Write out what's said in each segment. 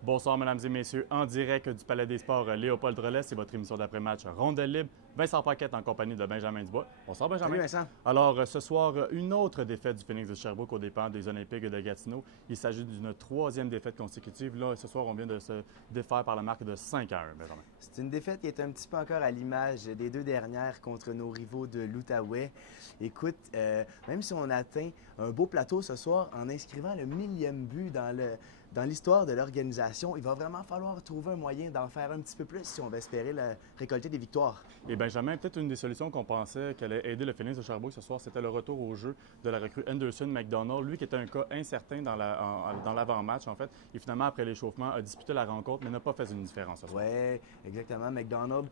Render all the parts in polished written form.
Bonsoir, mesdames et messieurs. En direct du Palais des Sports, Léopold Drolet, c'est votre émission d'après-match Rondelle Libre. Vincent Paquette en compagnie de Benjamin Dubois. Bonsoir, Benjamin. Salut Vincent. Alors, ce soir, une autre défaite du Phoenix de Sherbrooke aux dépens des Olympiques de Gatineau. Il s'agit d'une troisième défaite consécutive. Là, ce soir, on vient de se défaire par la marque de 5-1, Benjamin. C'est une défaite qui est un petit peu encore à l'image des deux dernières contre nos rivaux de l'Outaouais. Écoute, même si on atteint un beau plateau ce soir en inscrivant le 1000e but dans l'histoire de l'organisation, il va vraiment falloir trouver un moyen d'en faire un petit peu plus si on veut espérer récolter des victoires. Et Benjamin, peut-être une des solutions qu'on pensait qu'elle allait aider le Phoenix de Sherbrooke ce soir, c'était le retour au jeu de la recrue Anderson McDonald, lui qui était un cas incertain dans l'avant-match en fait. Et finalement, après l'échauffement, a disputé la rencontre, mais n'a pas fait une différence ce soir. Oui, exactement. McDonald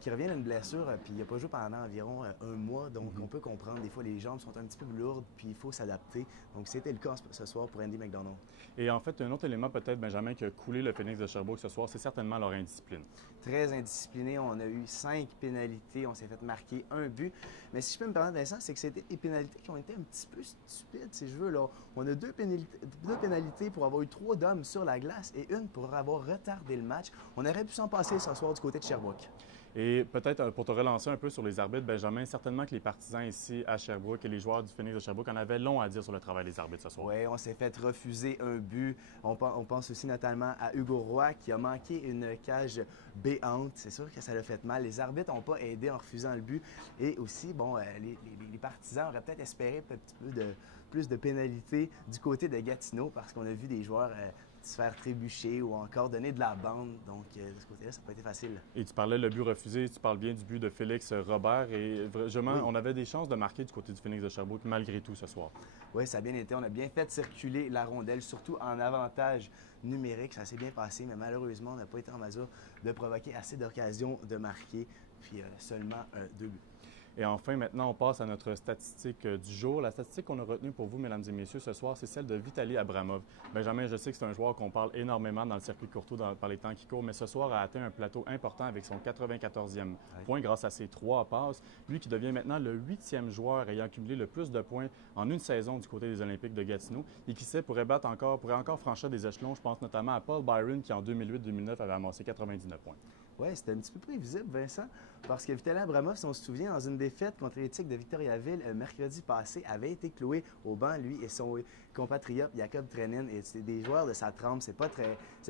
qui revient d'une blessure, puis il n'a pas joué pendant environ un mois, donc on peut comprendre, des fois les jambes sont un petit peu lourdes, puis il faut s'adapter. Donc c'était le cas ce soir pour Andy McDonald. Et en fait, un autre élément peut-être, Benjamin, qui a coulé le Phoenix de Sherbrooke ce soir, c'est certainement leur indiscipline. Très indiscipliné, on a eu 5 pénalités, on s'est fait marquer un but. Mais si je peux me permettre, Vincent, c'est que c'était des pénalités qui ont été un petit peu stupides, si je veux. Là. On a deux pénalités pour avoir eu 3 d'hommes sur la glace et une pour avoir retardé le match. On aurait pu s'en passer ce soir du côté de Sherbrooke. Et peut-être pour te relancer un peu sur les arbitres, Benjamin, certainement que les partisans ici à Sherbrooke et les joueurs du Phoenix de Sherbrooke en avaient long à dire sur le travail des arbitres ce soir. Oui, on s'est fait refuser un but. On pense aussi notamment à Hugo Roy qui a manqué une cage béante. C'est sûr que ça l'a fait mal. Les arbitres n'ont pas aidé en refusant le but. Et aussi, bon, les partisans auraient peut-être espéré un petit peu plus de pénalités du côté de Gatineau parce qu'on a vu des joueurs se faire trébucher ou encore donner de la bande. Donc, de ce côté-là, ça n'a pas été facile. Et tu parlais le but refusé, tu parles bien du but de Félix Robert. Et vraiment, Oui. on avait des chances de marquer du côté du Phoenix de Sherbrooke malgré tout ce soir. Oui, ça a bien été. On a bien fait circuler la rondelle, surtout en avantage numérique. Ça s'est bien passé, mais malheureusement, on n'a pas été en mesure de provoquer assez d'occasions de marquer, puis seulement 2 buts. Et enfin, maintenant, on passe à notre statistique du jour. La statistique qu'on a retenue pour vous, mesdames et messieurs, ce soir, c'est celle de Vitaly Abramov. Benjamin, je sais que c'est un joueur qu'on parle énormément dans le circuit courtois par les temps qui courent, mais ce soir a atteint un plateau important avec son 94e point grâce à ses 3 passes. Lui qui devient maintenant le 8e joueur ayant cumulé le plus de points en une saison du côté des Olympiques de Gatineau et qui sait pourrait encore franchir des échelons. Je pense notamment à Paul Byron qui en 2008-2009 avait amassé 99 points. Oui, c'était un petit peu prévisible, Vincent, parce que Vitaly Abramov, si on se souvient, dans une défaite contre l'éthique de Victoriaville mercredi passé, avait été cloué au banc, lui et son compatriote Jakob Trenin. Et c'est des joueurs de sa trempe. C'est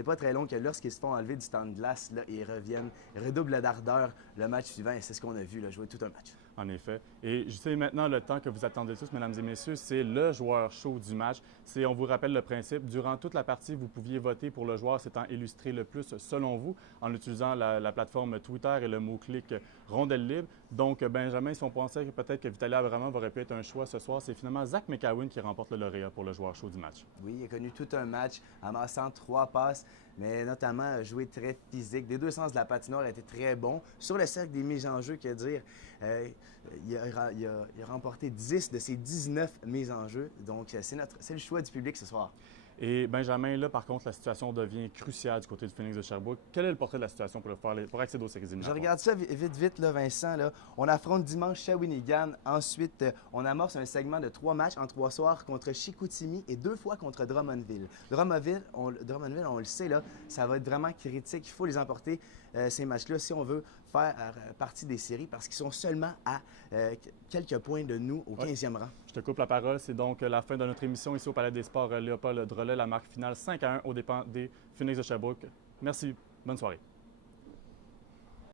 pas très long que lorsqu'ils se font enlever du temps de glace, là, ils reviennent, redoublent d'ardeur le match suivant. Et c'est ce qu'on a vu, là, jouer tout un match. En effet. Et je sais maintenant le temps que vous attendez tous, mesdames et messieurs, c'est le joueur chaud du match. On vous rappelle le principe. Durant toute la partie, vous pouviez voter pour le joueur s'étant illustré le plus selon vous en utilisant la plateforme Twitter et le mot-clic Rondelle Libre. Donc, Benjamin, si on pensait que peut-être que Vitaly Abramov aurait pu être un choix ce soir, c'est finalement Zach McEwen qui remporte le lauréat pour le joueur chaud du match. Oui, il a connu tout un match, amassant 3 passes, mais notamment joué très physique. Des deux sens de la patinoire a été très bon. Sur le cercle des mises en jeu, que dire, il a remporté 10 de ses 19 mises en jeu. Donc, c'est le choix du public ce soir. Et Benjamin, là, par contre, la situation devient cruciale du côté du Phoenix de Sherbrooke. Quel est le portrait de la situation pour accéder aux séries Je éliminatoires? regarde ça vite, là, Vincent. Là. On affronte dimanche Shawinigan. Ensuite, on amorce un segment de 3 matchs en 3 soirs contre Chicoutimi et 2 fois contre Drummondville. Drummondville, on le sait, là, ça va être vraiment critique. Il faut les emporter, ces matchs-là, si on veut faire partie des séries, parce qu'ils sont seulement à quelques points de nous au 15e rang. Je te coupe la parole. C'est donc la fin de notre émission ici au Palais des Sports Léopold Drolet. La marque finale 5-1 aux dépens des Phoenix de Sherbrooke. Merci. Bonne soirée.